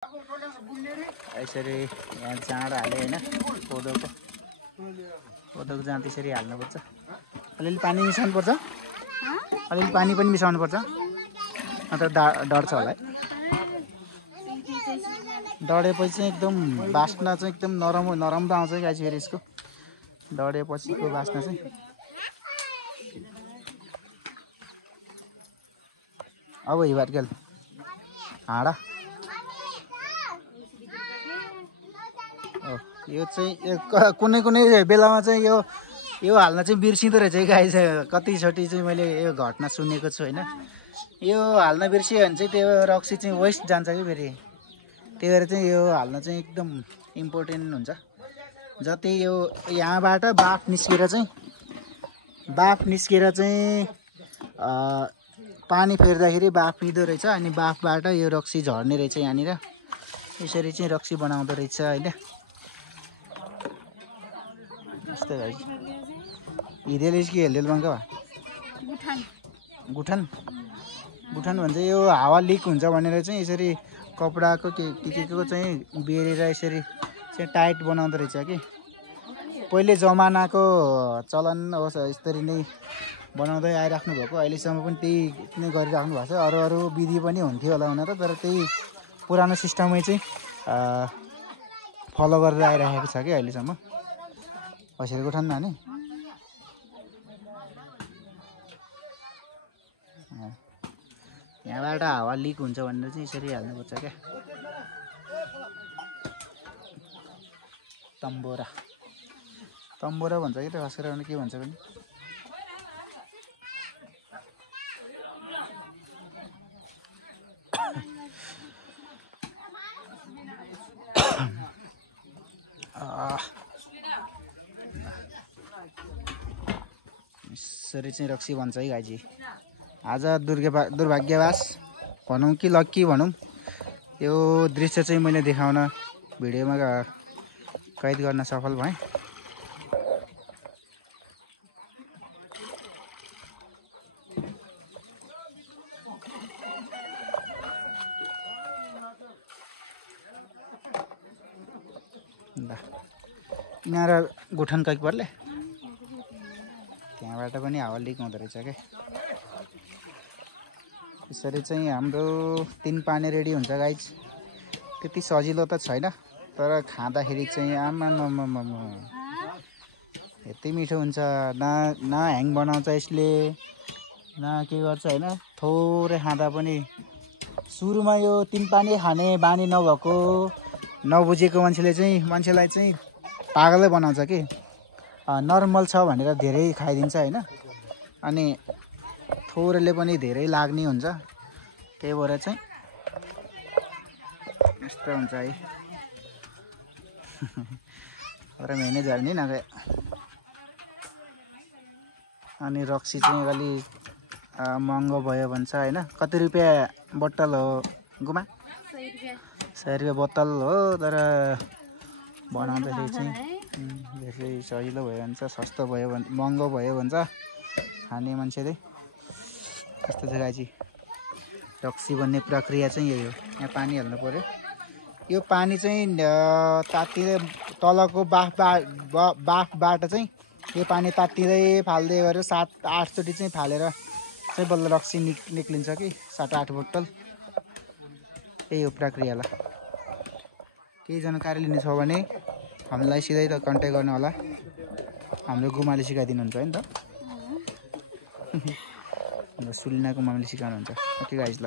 यसरी यहाँ जाँड हाले होइन कोदोको जाँड त्यसरी हाल्नुपर्छ। अलिअलि पानी मिसाउनु पर्छ, अलिअलि पानी पनि मिसाउनु पर्छ, अन्त डढ्छ होला है। डढेपछि चाहिँ एकदम बास्ना चाहिँ एकदम नरम त आउँछ गाइस। फेरि यसको डढेपछिको बास्ना चाहिँ अब हिबाटकेल हाँडा यो चाहिँ कुनै बेलामा चाहिँ यो हाल्न चाहिँ बिर्सिँदो रहेछ है गाइस। कतिचोटि चाहिँ मैले यो घटना सुनेको छु होइन। यो हाल्न बिर्सियो भने चाहिँ त्यो रक्सी चाहिँ वेस्ट जान्छ कि फेरि। त्यही भएर चाहिँ यो हाल्न चाहिँ एकदम इम्पोर्टेन्ट हुन्छ। जति यो यहाँबाट बाफ निस्केर चाहिँ पानी फेर्दाखेरि बाफ पिँदो रहेछ, अनि बाफबाट यो रक्सी झर्ने रहेछ यहाँनिर। यसरी चाहिँ रक्सी बनाउँदो रहेछ होइन। यस्तै गाइस हिँडेलिस कि हेल्देल बङ्का गुठन भन्छ। यो हावा लिक हुन्छ भनेर चाहिँ यसरी कपडाको के चाहिँ बेरेर यसरी चाहिँ टाइट बनाउँदो रहेछ कि। पहिले जमानाको चलन होस् यसरी नै बनाउँदै आइराख्नु भएको। अहिलेसम्म पनि त्यही नै गरिराख्नु भएको छ। अरू विधि पनि हुन्थ्यो होला हुन त, तर त्यही पुरानो सिस्टमै चाहिँ फलो गरेर आइराखेको छ कि अहिलेसम्म। कसरी गुठान नानी यहाँबाट हावा लिक हुन्छ भनेर चाहिँ यसरी हाल्नुपर्छ क्या। तम्बोरा भन्छ कि त खास गरेर के भन्छ पनि। यसरी चाहिँ रक्सी भन्छ है गाइजी। आज दुर्भाग्यवश भनौँ कि लक्की भनौँ, यो दृश्य चाहिँ मैले देखाउन भिडियोमा कैद गर्न सफल भएँ। यिनीहरू गुठन कैक पर्ले त्यहाँबाट पनि हावा लिक हुँदो रहेछ क्या। यसरी चाहिँ हाम्रो 3 पानी रेडी हुन्छ गाइज। त्यति सजिलो त छैन, तर खाँदाखेरि चाहिँ आमामामामा यति मिठो हुन्छ। न ह्याङ बनाउँछ यसले, न के गर्छ होइन। थोरै खाँदा पनि सुरुमा यो 3 पानी खाने बानी नबुझेको मान्छेलाई चाहिँ पागलै बनाउँछ कि। नर्मल छ भनेर धेरै खाइदिन्छ होइन, अनि थोरैले पनि धेरै लाग्ने हुन्छ। त्यही भएर चाहिँ यस्तो हुन्छ है। तर म्यानेजर नि नगए। अनि रक्सी चाहिँ अलि महँगो भयो भन्छ होइन। कति रुपियाँ बोतल हो गुमा? 100 रुपियाँ बोतल हो। तर बनाउँदाखेरि चाहिँ धेरै सजिलो भयो भन्छ, सस्तो भयो भन्छ, महँगो भयो भन्छ खाने मान्छेले। यस्तो छ गाइजी रक्सी बन्ने प्रक्रिया चाहिँ यही हो। यहाँ पानी हाल्नु पऱ्यो। यो पानी चाहिँ तात्तिँदै तलको बाफबाट चाहिँ यो पानी तात्तिँदै फाल्दै गरेर 7-8 चोटि चाहिँ फालेर चाहिँ बल्ल रक्सी निक्लिन्छ कि 7-8 बोतल। यही हो प्रक्रियालाई। केही जानकारी लिनु छ भने हामीलाई सिधै त कन्ट्याक्ट गर्नु होला। हाम्रो गुमाले सिकाइदिनुहुन्छ है नि त। हाम्रो सुलिनाको मामाले सिकाउनुहुन्छ। ओके गाइज ल।